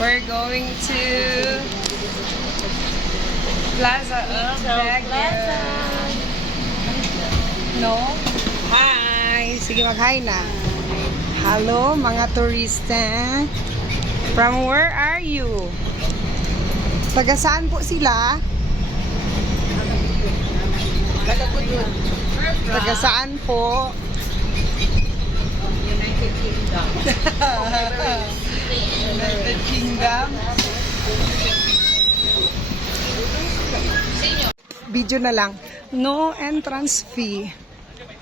We're going to Plaza of Baguio. No? Hi! Sige, mag-hi na. Hello, mga turista. From where are you? Taga saan po sila? Taga saan po? United Kingdom. United Kingdom. Video na lang. No entrance fee.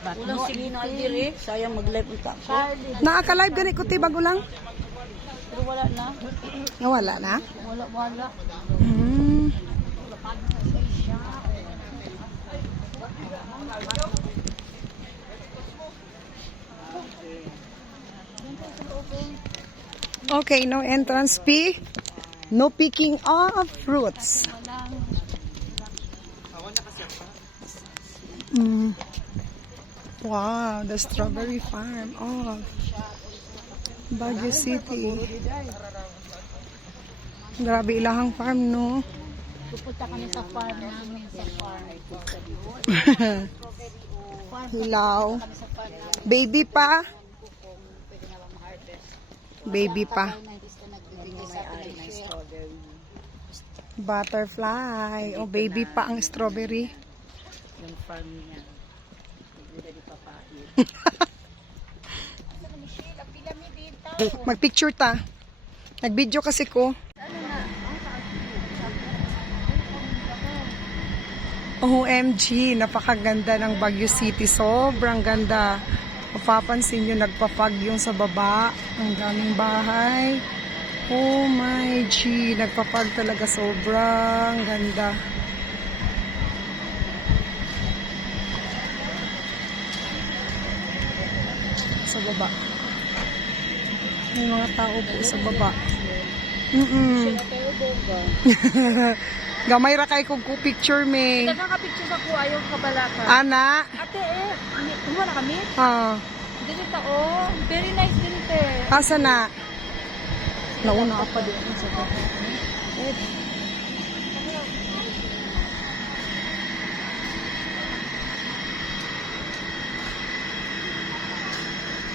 Ulang sige na dire, sayang mag-live unta ko. Nakaka-live gani ko ti bago lang. Pero wala na. Nawala na? Wala. Hmm. Okay, no entrance fee. No picking of fruits. Mm. Wow, the strawberry farm. Oh, Baguio City. Grabe ilahang farm, no? Pupunta kami sa farm namin sa farm. Hilaw. Baby pa. Baby pa. Butterfly. Oh, baby pa ang strawberry. Yung farm niya. Hindi papain. Magpicture ta. Nag-video kasi ko. OMG, napakaganda ng Baguio City. Sobrang ganda. Mapapansin nyo, nagpapag yung sa baba. Ang daming bahay. Oh my G, nagpapag talaga. Sobrang ganda. Sa baba. May mga tao po sa baba. Gamay ra kay kung picture me. Nagkaka-picture ako ayaw kabalaka. Ana? Ate kumuha na kami? Dito very nice dito. Asa na? Nauna pa din sa baba.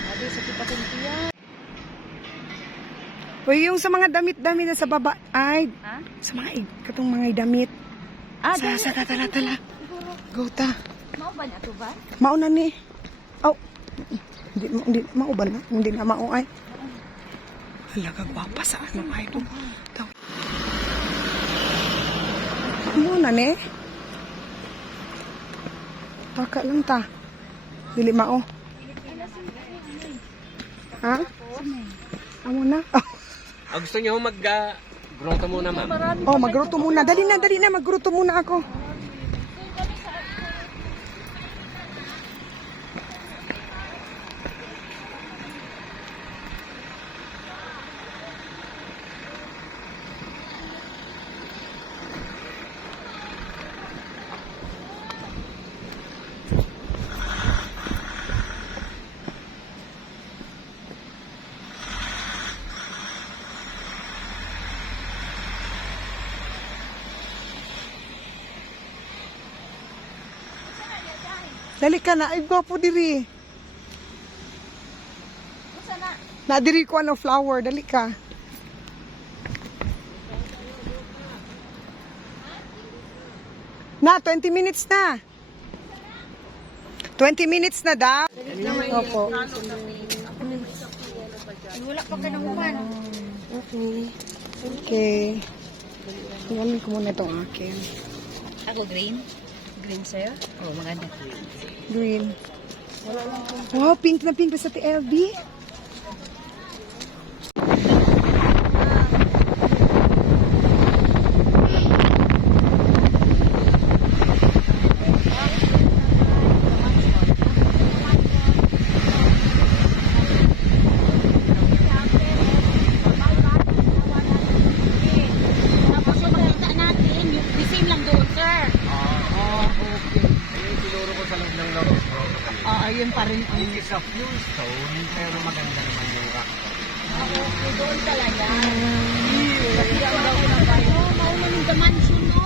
Ate sa Kipatuntiya. Uy, yung sa mga damit-damit na sa baba. Ay, Ha? sa mga katong mga damit. Dali. Tala. Go ta. Mao ba niya to ba? Mauna ni. Oh. Hindi mao ba na? Hindi na mao ay. Hala kagwapa sa ano ay to. Muna ni. Taka lang ta. Dili mao. Ha? Amo na. Gusto niyo mag-grotto muna, ma'am? Oh, magruto muna. Dali na, magruto muna ako. Dali ka na, ay gwapo diri. Na diri ko ano flower, dali ka. Na, 20 minutes na. 20 minutes na daw. Opo. Wala pa ka nang uman. Okay. Tingnan ko muna itong akin. Ako green? Green sa'yo? Oo, maganda. Green. Wow, pink na pink pa sa TLB. Ayun pa rin. Yung isa fuel stone, pero maganda naman yung rock. doon talaga. Kasi ang daw na tayo. Mauna ng the mansion, no?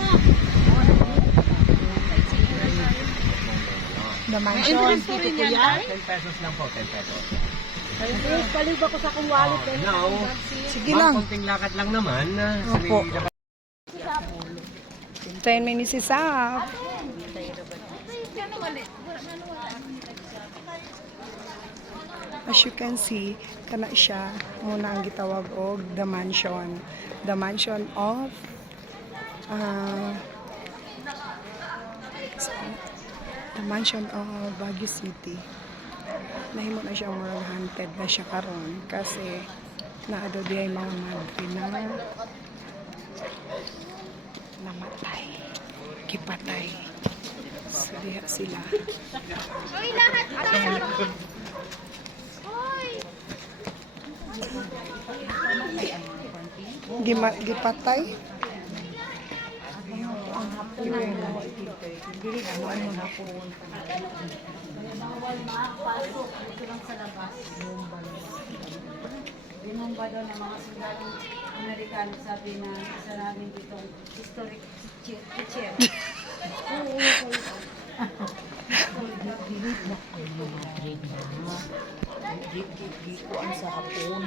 The mansion. rin yan, ay? 10 pesos lang po, 10 pesos. Kalib ako sa kong wallet. Now, Sige lang. konting lakad lang naman. Opo. 10 minutes is up. As you can see, kana siya muna ang gitawag og the mansion. The mansion of the mansion of Baguio City. Nahimo na siya murag haunted na siya karon kasi naado diay mga madre na namatay, kipatay. So, diha sila. Hoy, lahat na! Gipatay? Binumba daw ng mga sundalong Amerikano, sabi na isa namin dito historic teacher. Ang sa hapon.